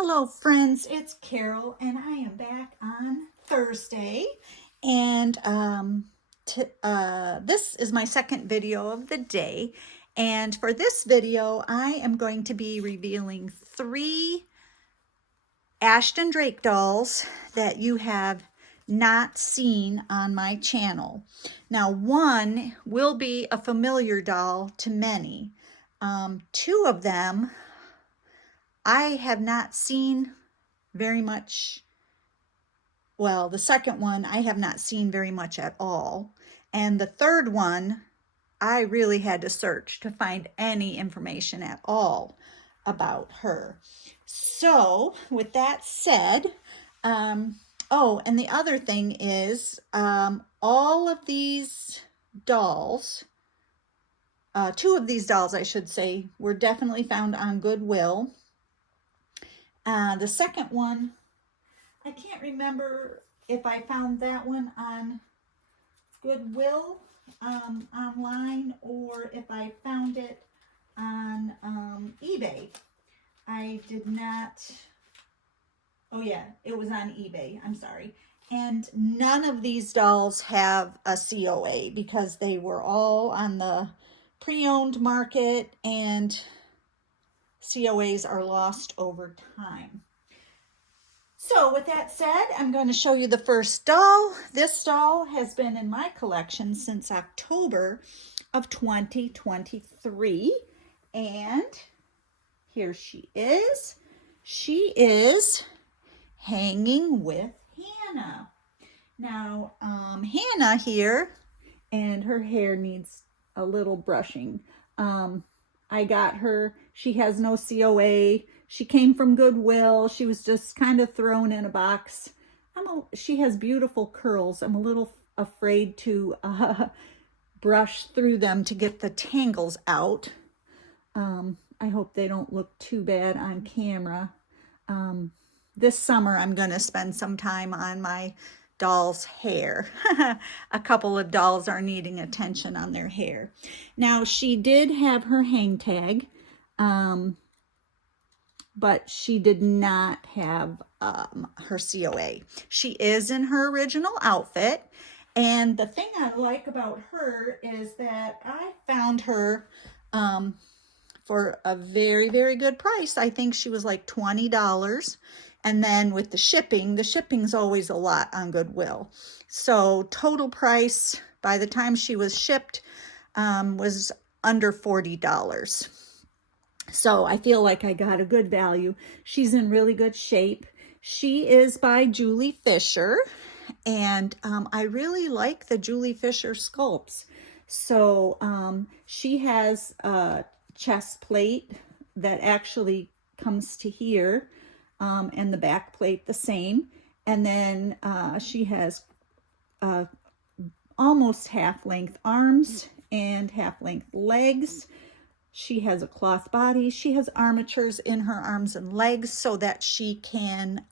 Hello friends, it's Carol and I am back on Thursday and this is my second video of the day, and for this video I am going to be revealing 3 Ashton Drake dolls that you have not seen on my channel. Now one will be a familiar doll to many. 2 of them I have not seen very much. Well, the second one I have not seen very much at all. And the third one, I really had to search to find any information at all about her. So with that said, oh, and the other thing is all of these dolls, 2 of these dolls, I should say, were definitely found on Goodwill. The second one, I can't remember if I found that one on Goodwill online or if I found it on eBay. I did not, oh yeah, it was on eBay, I'm sorry. And none of these dolls have a COA because they were all on the pre-owned market, and COAs are lost over time. So with that said, I'm going to show you the first doll. This doll has been in my collection since October of 2023. And here she is. She is hanging with Hannah. Now, Hannah here, and her hair needs a little brushing. I got her. She has no COA. She came from Goodwill. She was just kind of thrown in a box. She has beautiful curls. I'm a little afraid to brush through them to get the tangles out. I hope they don't look too bad on camera. This summer, I'm going to spend some time on my doll's hair. A couple of dolls are needing attention on their hair. Now, she did have her hang tag, but she did not have her COA. She is in her original outfit, and the thing I like about her is that I found her for a very, very good price. I think she was like $20. And then with the shipping's always a lot on Goodwill. So total price by the time she was shipped was under $40. So I feel like I got a good value. She's in really good shape. She is by Julie Fischer, and I really like the Julie Fischer sculpts. So she has a chest plate that actually comes to here. And the back plate the same. And then she has almost half-length arms and half-length legs. She has a cloth body. She has armatures in her arms and legs so that she can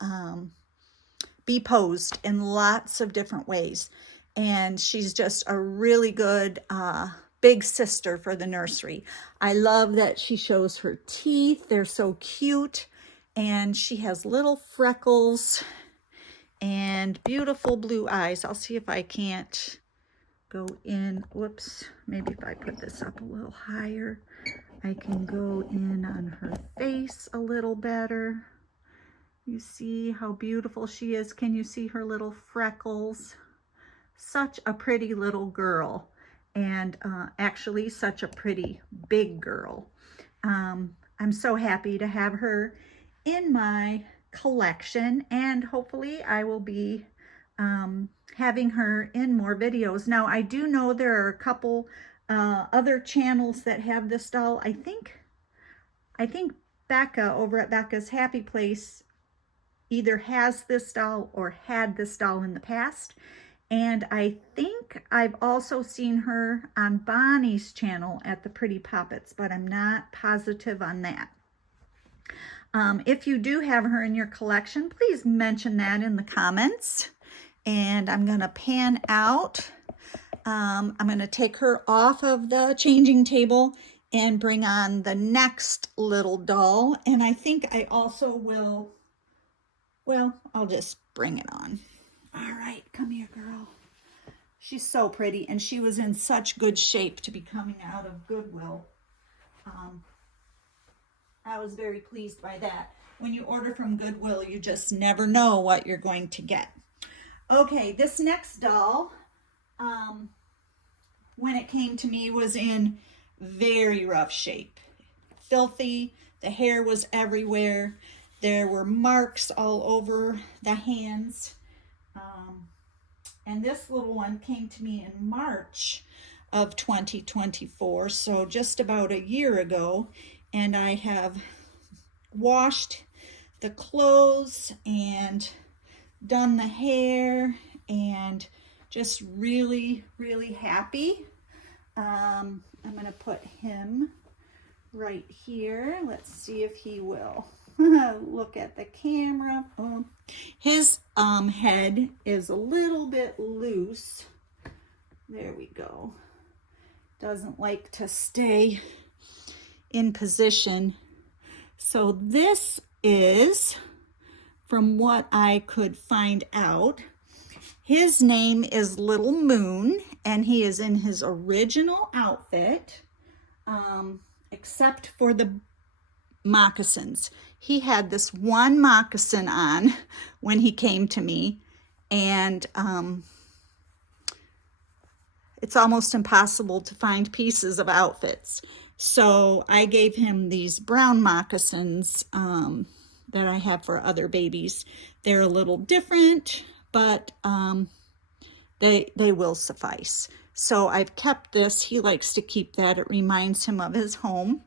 be posed in lots of different ways. And she's just a really good big sister for the nursery. I love that she shows her teeth. They're so cute. And she has little freckles and beautiful blue eyes. I'll see if I can't go in. Whoops, maybe if I put this up a little higher, I can go in on her face a little better. You see how beautiful she is. Can you see her little freckles? Such a pretty little girl, and actually such a pretty big girl. I'm so happy to have her in my collection, and hopefully I will be having her in more videos. Now, I do know there are a couple other channels that have this doll. I think Becca over at Becca's Happy Place either has this doll or had this doll in the past. And I think I've also seen her on Bonnie's channel at the Pretty Puppets, but I'm not positive on that. If you do have her in your collection, please mention that in the comments. And I'm going to pan out. I'm going to take her off of the changing table and bring on the next little doll. And I think I also will, well, I'll just bring it on. All right, come here, girl. She's so pretty, and she was in such good shape to be coming out of Goodwill. I was very pleased by that. When you order from Goodwill, you just never know what you're going to get. Okay, this next doll, when it came to me, was in very rough shape. Filthy, the hair was everywhere. There were marks all over the hands. And this little one came to me in March of 2024, so just about a year ago. And I have washed the clothes and done the hair and just really, really happy. I'm gonna put him right here. Let's see if he will look at the camera. Oh, his head is a little bit loose. There we go. Doesn't like to stay in position. So this is, from what I could find out, his name is Little Moon, and he is in his original outfit, except for the moccasins. He had this one moccasin on when he came to me, and it's almost impossible to find pieces of outfits. So I gave him these brown moccasins that I have for other babies. They're a little different, but they will suffice. So I've kept this. He likes to keep that. It reminds him of his home.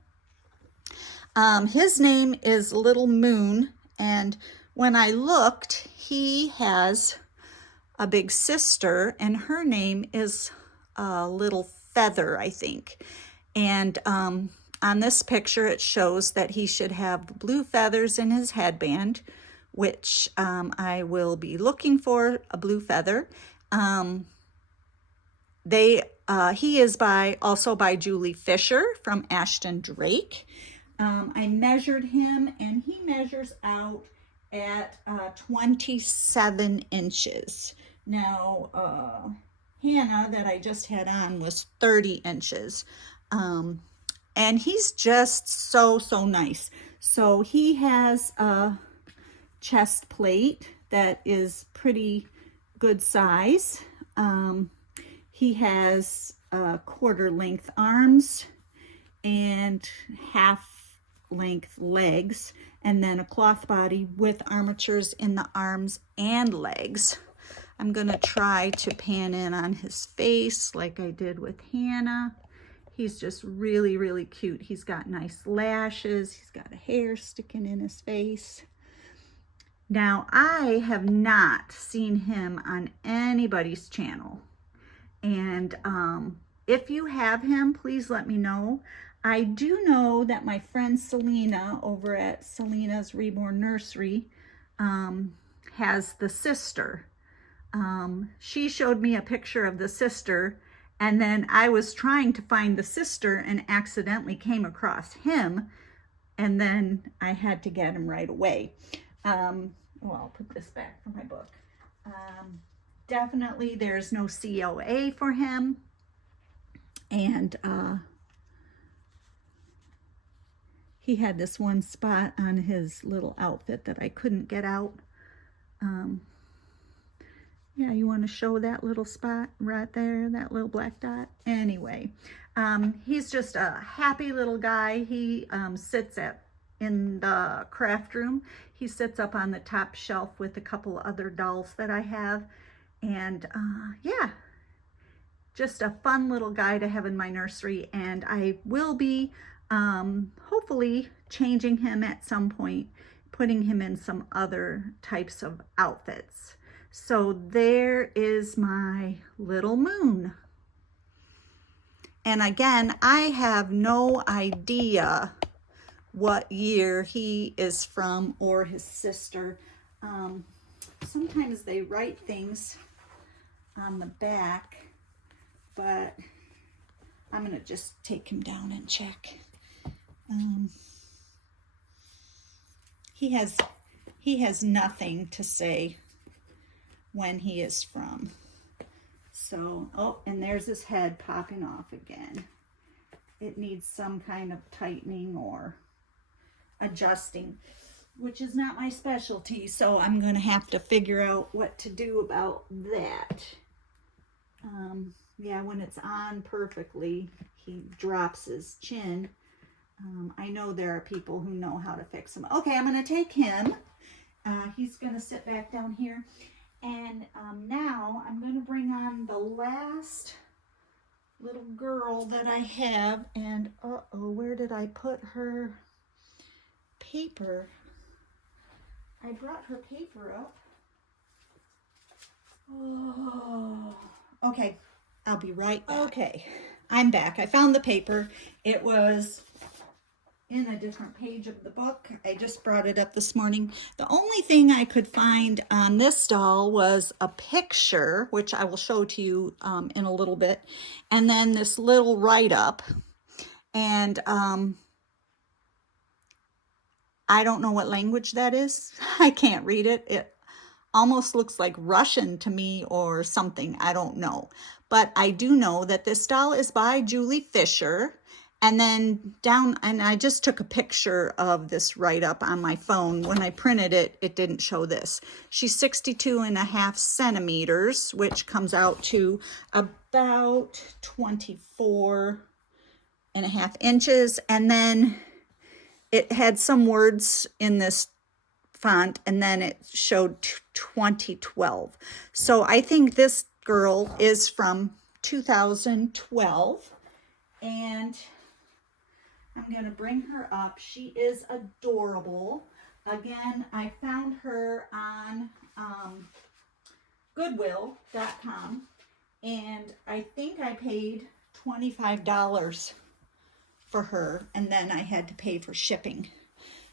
His name is Little Moon, and when I looked, he has a big sister, and her name is Little Feather, I think. And on this picture, it shows that he should have blue feathers in his headband, which I will be looking for a blue feather. He is also by Julie Fischer from Ashton Drake. I measured him, and he measures out at 27 inches. Now, Hannah, that I just had on, was 30 inches. And he's just so nice. So he has a chest plate that is pretty good size. He has quarter length arms and half length legs, and then a cloth body with armatures in the arms and legs. I'm gonna try to pan in on his face like I did with Hannah. He's just really cute. He's got nice lashes. He's got a hair sticking in his face. Now, I have not seen him on anybody's channel. And if you have him, please let me know. I do know that my friend Selena over at Selena's Reborn Nursery has the sister. She showed me a picture of the sister, and then I was trying to find the sister and accidentally came across him, and then I had to get him right away. Well, I'll put this back for my book. Definitely there's no COA for him, and he had this one spot on his little outfit that I couldn't get out. Yeah, you want to show that little spot right there, that little black dot? Anyway, he's just a happy little guy. He sits in the craft room. He sits up on the top shelf with a couple other dolls that I have. And yeah, just a fun little guy to have in my nursery. And I will be hopefully changing him at some point, putting him in some other types of outfits. So there is my Little Moon. And again, I have no idea what year he is from or his sister. Sometimes they write things on the back, but I'm going to just take him down and check. He has nothing to say when he is from. So, oh, and there's his head popping off again. It needs some kind of tightening or adjusting, which is not my specialty, so I'm going to have to figure out what to do about that. Yeah, when it's on perfectly, he drops his chin. I know there are people who know how to fix him. Okay, I'm going to take him. He's going to sit back down here. And now I'm going to bring on the last little girl that I have. And uh-oh, where did I put her paper? I brought her paper up. Oh, okay. I'll be right back. Okay, I'm back. I found the paper. It was in a different page of the book. I just brought it up this morning. The only thing I could find on this doll was a picture, which I will show to you in a little bit, and then this little write-up. And I don't know what language that is. I can't read it. It almost looks like Russian to me or something. I don't know. But I do know that this doll is by Fischer. And then down, and I just took a picture of this write-up on my phone. When I printed it, it didn't show this. She's 62.5 centimeters, which comes out to about 24.5 inches. And then it had some words in this font, and then it showed 2012. So I think this girl is from 2012, and I'm going to bring her up. She is adorable. Again, I found her on Goodwill.com, and I think I paid $25 for her, and then I had to pay for shipping.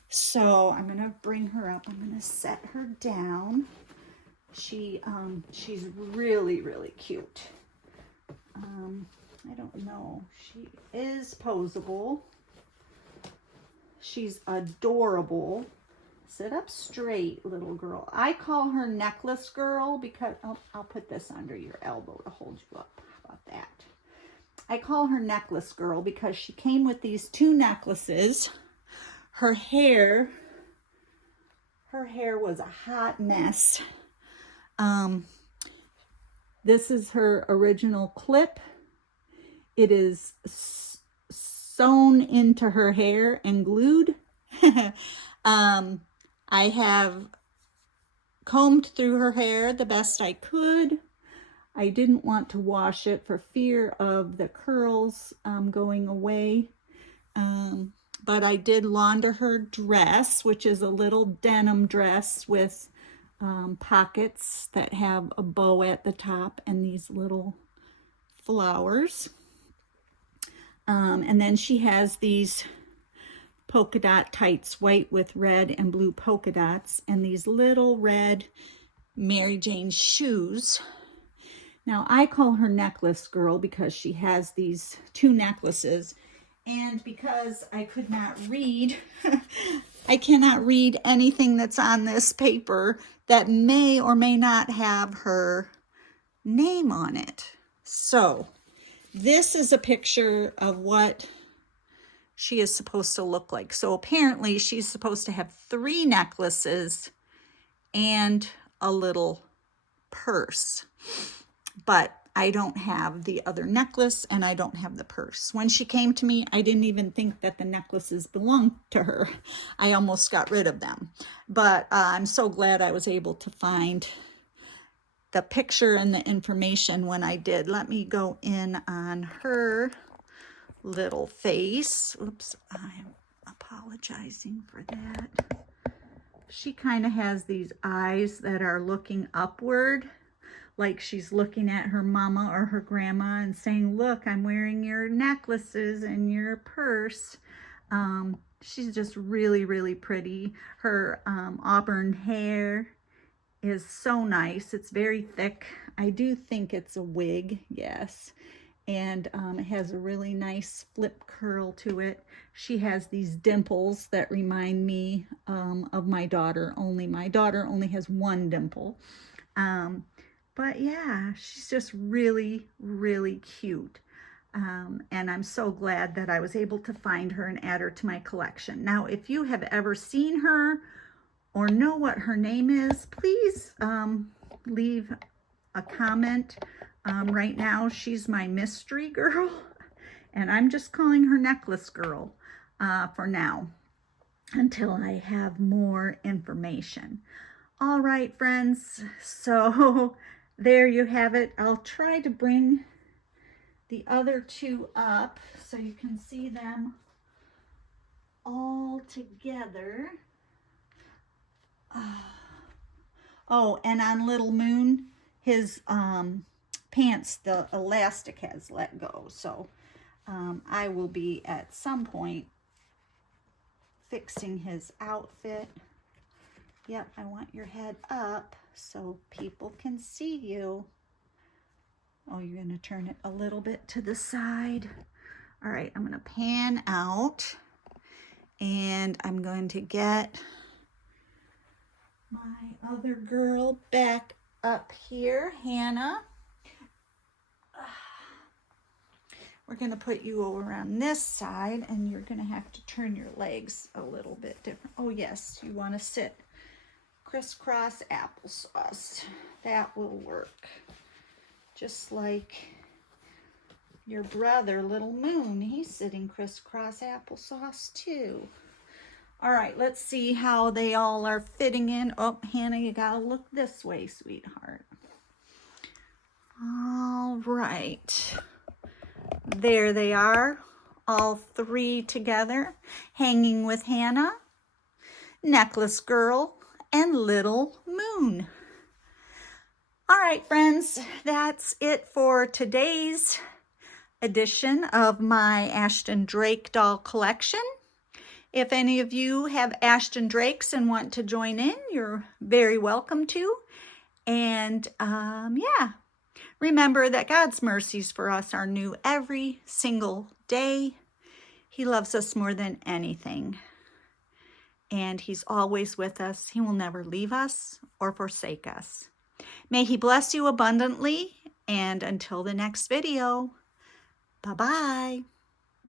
So I'm going to bring her up. I'm going to set her down. She's really, really cute. I don't know. She is posable. She's adorable. Sit up straight, little girl. I call her necklace girl because I'll put this under your elbow to hold you up. How about that? I call her necklace girl because she came with these two necklaces. Her hair was a hot mess. This is her original clip. It is sewn into her hair and glued. I have combed through her hair the best I could. I didn't want to wash it for fear of the curls going away. But I did launder her dress, which is a little denim dress with pockets that have a bow at the top and these little flowers. And then she has these polka dot tights, white with red and blue polka dots, and these little red Mary Jane shoes. Now, I call her necklace girl because she has these two necklaces, and because I could not read, I cannot read anything that's on this paper that may or may not have her name on it. So this is a picture of what she is supposed to look like. So apparently she's supposed to have 3 necklaces and a little purse. But I don't have the other necklace and I don't have the purse. When she came to me, I didn't even think that the necklaces belonged to her. I almost got rid of them. But I'm so glad I was able to find the picture and the information when I did. Let me go in on her little face. Oops, I'm apologizing for that. She kind of has these eyes that are looking upward, like she's looking at her mama or her grandma and saying, look, I'm wearing your necklaces and your purse. She's just really, really pretty. Her auburn hair is so nice. It's very thick. I do think it's a wig, yes. and it has a really nice flip curl to it. She has these dimples that remind me of my daughter, only my daughter only has one dimple. But yeah, she's just really, really cute. And I'm so glad that I was able to find her and add her to my collection. Now, if you have ever seen her or know what her name is, please leave a comment. Right now, she's my mystery girl, and I'm just calling her Necklace Girl for now until I have more information. All right, friends, so there you have it. I'll try to bring the other two up so you can see them all together. Oh, and on Little Moon, his pants, the elastic has let go. So I will be at some point fixing his outfit. Yep, I want your head up so people can see you. Oh, you're going to turn it a little bit to the side. All right, I'm going to pan out, and I'm going to get my other girl back up here, Hannah. We're going to put you over on this side, and you're going to have to turn your legs a little bit different. Oh, yes, you want to sit crisscross applesauce. That will work. Just like your brother, Little Moon. He's sitting crisscross applesauce, too. All right, let's see how they all are fitting in. Oh, Hannah, you gotta look this way, sweetheart. All right. There they are, all three together, hanging with Hannah, Necklace Girl, and Little Moon. All right, friends, that's it for today's edition of my Ashton Drake doll collection. If any of you have Ashton Drakes and want to join in, you're very welcome to. And yeah, remember that God's mercies for us are new every single day. He loves us more than anything. And He's always with us. He will never leave us or forsake us. May He bless you abundantly. And until the next video, bye-bye.